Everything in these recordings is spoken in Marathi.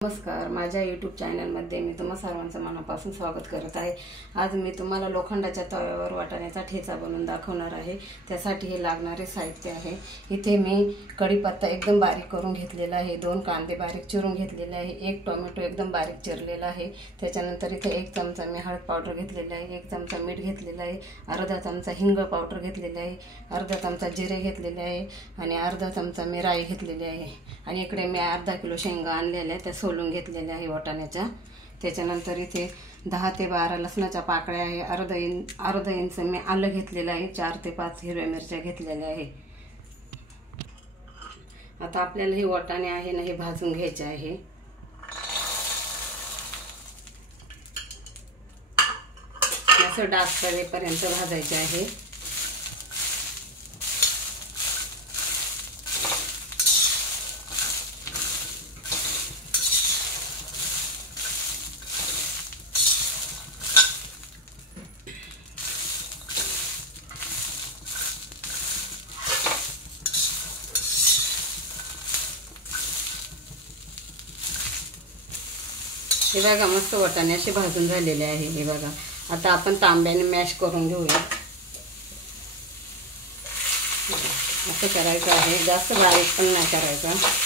नमस्कार, माझ्या यूट्यूब चॅनलमध्ये मी तुम्हा सर्वांचं मनापासून स्वागत करत आहे। आज मी तुम्हाला लोखंडाच्या तव्यावर वाटाण्याचा ठेचा बनवून दाखवणार आहे। त्यासाठी हे लागणारे साहित्य आहे। इथे मी कढीपत्ता एकदम बारीक करून घेतलेला आहे, 2 कांदे बारीक चिरून घेतलेले आहे, 1 टोमॅटो एकदम बारीक चिरलेला आहे। त्याच्यानंतर इथे 1 चमचा मी हळद पावडर घेतलेला आहे, 1 चमचा मीठ घेतलेला आहे, अर्धा चमचा हिंग पावडर घेतलेला आहे, अर्धा चमचा जिरे घेतलेले आहे आणि अर्धा चमचा मी राई घेतलेली आहे। आणि इकडे मी अर्धा किलो शेंगा आणलेल्या आहेत, त्या सोलून घेतलेल्या आहे वाटाण्याच्या। त्याच्यानंतर इथे 10 ते 12 लसणाच्या पाकळ्या आहे, अर्धा इंच मी आलं घेतलेलं आहे, 4 ते 5 हिरव्या मिरच्या घेतलेल्या आहे। आता आपल्याला हे वाटाणे आहे ना, हे भाजून घ्यायचे आहे। असं डाग पडेपर्यंत भाजायचे आहे। हे बघा, मस्त वाटाणे असे भाजून झालेले आहे। हे बघा, आता आपण तांब्याने मॅश करून घेऊया। असं करायचं आहे, जास्त बारीक पण नाही करायचं।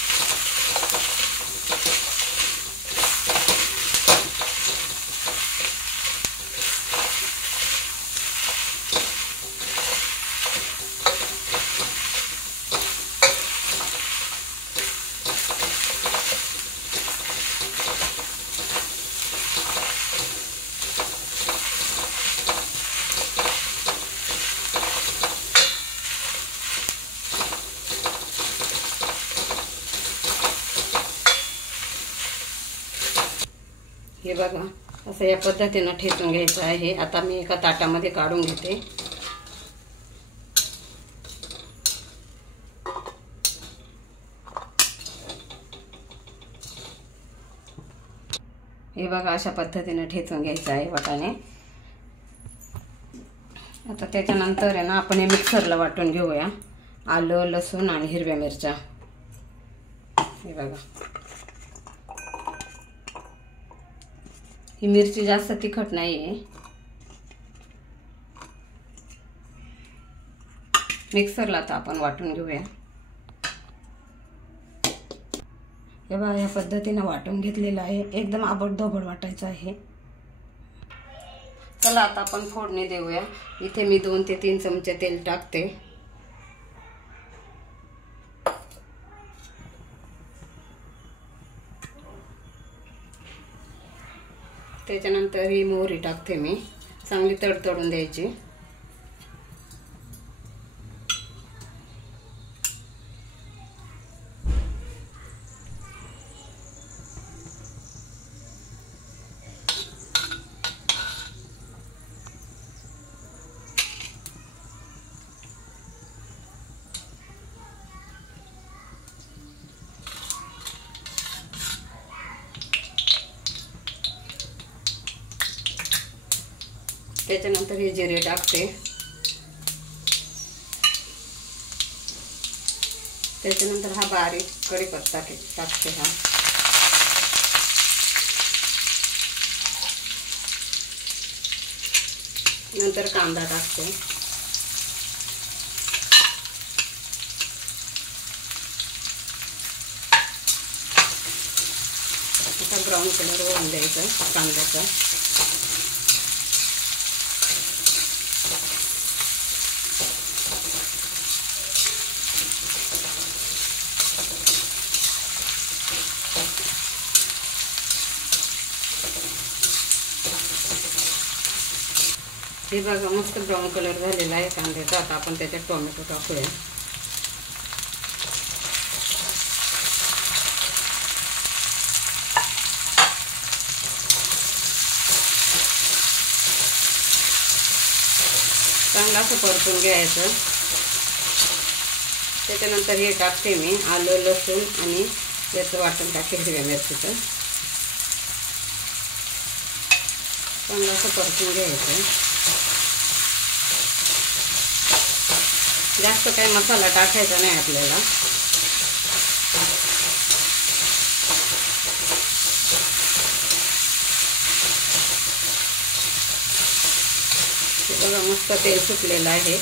हे बघा, असं या पद्धतीने ठेचून घ्यायचं आहे। आता मी एका ताटामध्ये काढून घेते। हे बघा, अशा पद्धतीने ठेचून घ्यायचं आहे वाटाणे। आता त्याच्यानंतर आहे ना, आपण हे मिक्सरला वाटून घेऊया, आलं, लसूण आणि हिरव्या मिरच्या। हे बघा, ही मिरची जास्त तिखट नाहीये। मिक्सरला आता आपण वाटून घेऊया। हे बघा, या पद्धतीने वाटून घेतलेलं आहे, एकदम आबडधोबड वाटायचं आहे। चला आता आपण फोडणी देऊया। इथे मी 2 ते 3 चमचे तेल टाकते। त्याच्यानंतर ही मोहरी टाकते मी, चांगली तडतडून द्यायची। त्याच्यानंतर हे जिरे टाकते। त्याच्यानंतर हा बारीक कढीपत्ता टाकते। हा नंतर कांदा टाकते। आता ब्राऊन कलर होऊन द्यायचा कांद्याचा। हे बघा, मस्त ब्राऊन कलर झालेला आहे कांद्याचा। आता आपण त्याच्यात टोमॅटो टाकूया। चांगलं असं परतून घ्यायचं। त्याच्यानंतर हे टाकते मी आलं, लसूण आणि याचं वाटण टाकते, हिरव्या मिरचीचं। चांगलं असं परतून घ्यायचं। जास्त काही मसाला टाकायचा नाही आपल्याला। बघा मस्त तेल सुटलेलं आहे.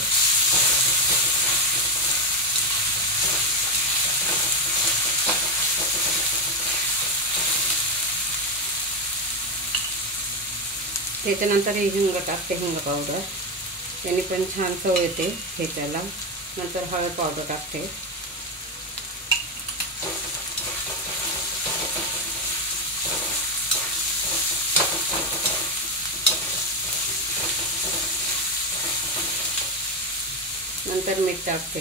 त्याच्यानंतर हिंग टाकते, हिंग पावडर. त्याने पण छान चव येते ठेच्याला. नंतर हळद पावडर टाकते. नंतर मीठ टाकते.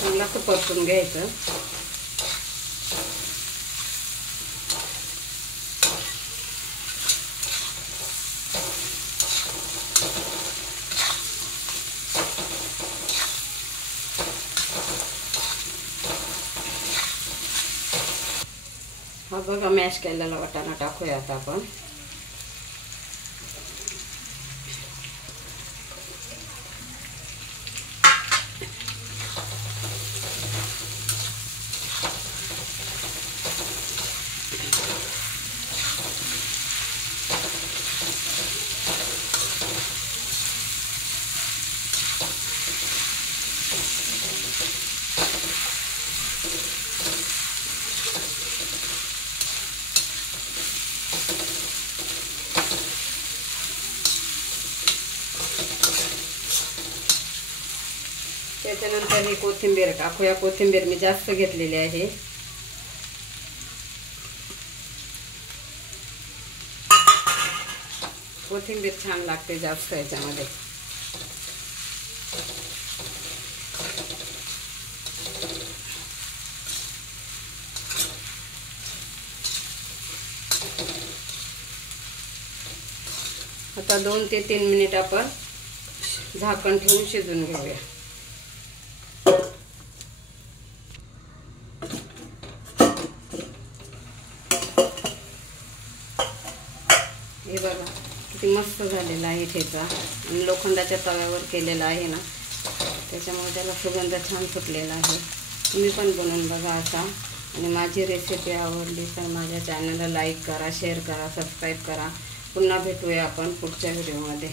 चांगलं असं परतून घ्यायचं. हा बघा मॅश केलेला वाटाणा टाकूया आता आपण. त्याच्यानंतर ही कोथिंबीर टाकूया. कोथिंबीर मी जास्त घेतलेली आहे. कोथिंबीर छान लागते जास्त याच्यामध्ये. आता 2 ते 3 मिनिट आपण झाकण ठेवून शिजवून घेऊया. हे बघा किती मस्त झालेला आहे ठेचा. आणि लोखंडाच्या तव्यावर केलेला आहे ना, त्याच्यामुळे त्याला सुगंध छान सुटलेला आहे. तुम्ही पण बनवून बघा असा. आणि माझी रेसिपी आवडली तर माझ्या चॅनलला लाईक करा, शेअर करा, सबस्क्राईब करा. पुन्हा भेटूया आपण पुढच्या व्हिडिओमध्ये.